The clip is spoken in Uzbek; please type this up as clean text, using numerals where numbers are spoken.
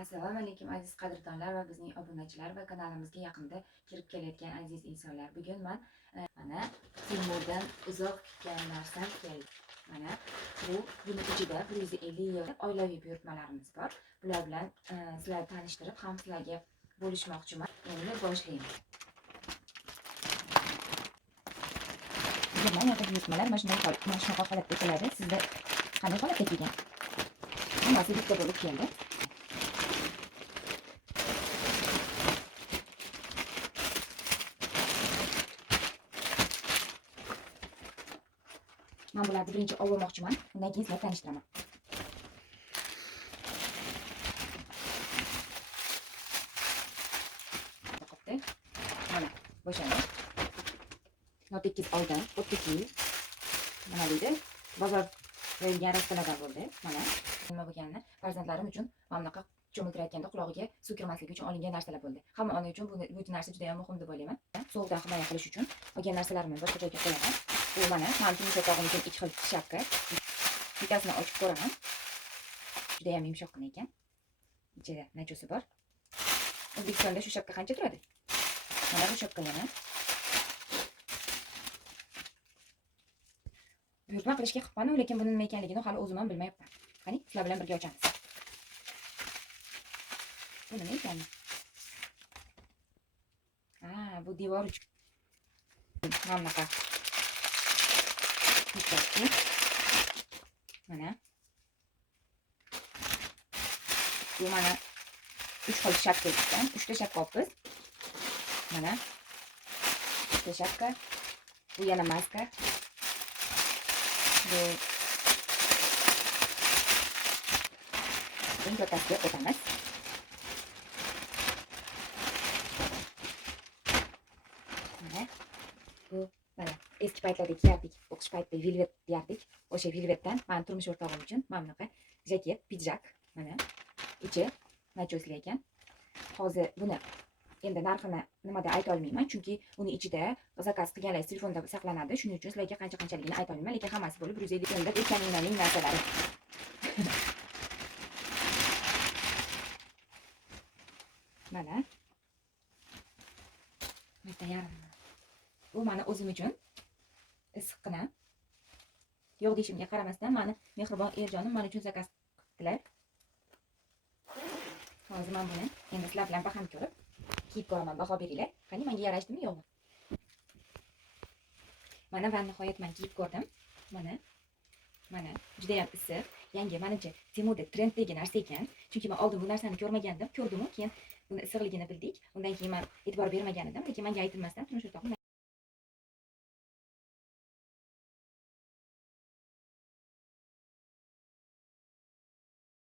Assalomu alaykum aziz qadrdonlar va bizning obunachilar va kanalimizga yaqinda kirib kelayotgan aziz insonlar. Bugun men mana Timurdan uzoq kutgan narsam keldi. Mana buni ichida 150 yevro oilaviy buyurtmalarimiz bor. Bular bilan sizlarni tanishtirib, ham sizlarga bo'lishmoqchiman. Endi boshlaymiz. Mana bu buyurtmalar mana shunaqa holatda keladi. Sizda qanday holatda kelgan? Hammasi bitta bo'lib keldi. Men bularni birinchi olmoqchiman. Undan keyin sizlarni tanishtiraman. Mana bo'shadi. Notekis oldim. O'tdiki. Mana deydi. Bozor qo'yilgan rastalardan bo'ldi. Mana nima bo'lganini farzandlarim uchun mana bunaqa cho'miltirayotganda qulog'iga suv kirmasligi uchun olingan narsalar bo'ldi. Hamma ona uchun bu narsa juda ham muhim deb o'ylayman. Sovuqdan himoya qilish uchun olgan narsalarimni boshqa joyga qo'yaman. Bu mana yumshoqligim uchun ikki xil shapka. Bittasini ochib ko'raman. Juda ham yumshoqqina ekan. Ichida nachosi bor. O'zbekistonda shu shapka qancha turadi? Mana bu shapka yana. Buyurtma qilishga qilibman, lekin buni nima ekanligini hali o'zim ham bilmayapman. Qani, sizlar bilan birga ochamiz. Bu nima ekan? Bu devor uchun. Mana bunaqa. Mana. Bu mana 3 xil shapka ekan. 3 ta shapka olibmiz. Mana. 3 ta shapka. Bu yana maska. Bu eng kattasiga o'tamiz. Mana. Bu mana eski paytlarda kiyardik, o'qish paytida velvet deyardik. O'sha velvetdan men turmush o'rtog'im uchun mana bunaqa jaket, pidjak, mana ichi nachosli ekan. Hozir buni endi narxini nimada ayta olmayman, chunki uni ichida zakaz qilganlar telefonda saqlanadi. Shuning uchun sizlarga qanchaligini ayta olmayman, lekin hammasi bo'lib 150 so'mda vitaminlarning narsalari. Mana. Bitta yarim. Bu meni o'zim uchun issiqqina. Yo'q deyishimga qaramasdan meni mehribon erjonim men uchun zakaz qildilar. Hozir men buni endi sizlar bilan baham ko'rib kiyib ko'raman, baho beringlar. Qani, menga yarashdimi yo'qmi? Mana va nihoyat men kiyib ko'rdim. Mana juda ham issiq. Yangi menimcha Timurda trenddagi narsa ekan. Chunki men oldin bu narsani ko'rmagandim. Ko'rdim-ku, keyin buni issiqligini bildik. Undan keyin men e'tibor bermagan edim, lekin menga aytilmasdan turmush o'rtog'im